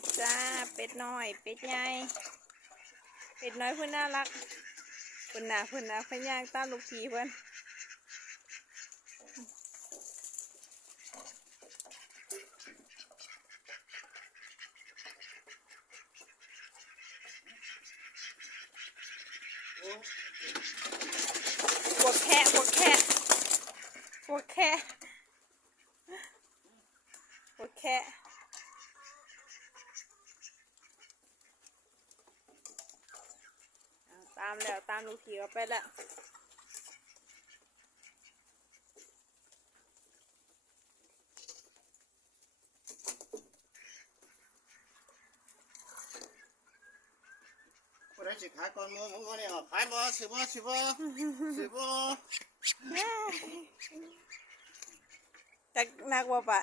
ดจ้า เป็ดน้อย เป็ดใหญ่ เป็ดน้อยเพื่อนน่ารักเพื่อนน่ะเพื่อนน่ะเพื่อนย่างตามลูกทีเพื่อนพวกแค่พวกแค่พวกแค่พวกแค่เอาตามแล้วตามลูกทีก็ไปแล้วผู้ใดสิขายก่อนหมูหมูบ่ได้ออกขายบ่สิบ่สิบ่สิบ่จักนักว่าปะ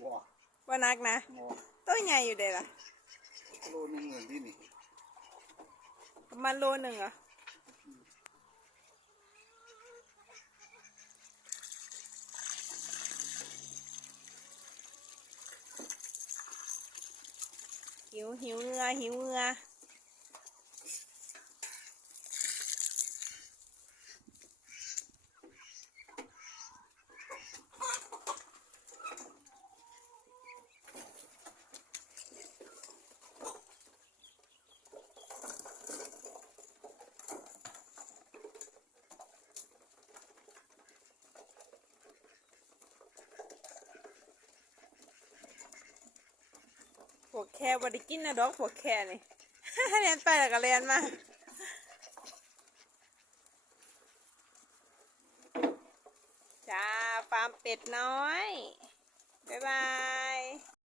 บ่ว่านักนะบ่ตัวใหญ่อยู่เด้ล่ะโลนึงเงินที่นี่ ประมาณโลหนึ่งเหรอหิวหิวเงือหิวเงือ วกแค่บริกินนะดอกพวกแค่นี่ เรียนไปแล้วก็เรียนมาจ้าฟาร์มเป็ดน้อย บ๊ายบาย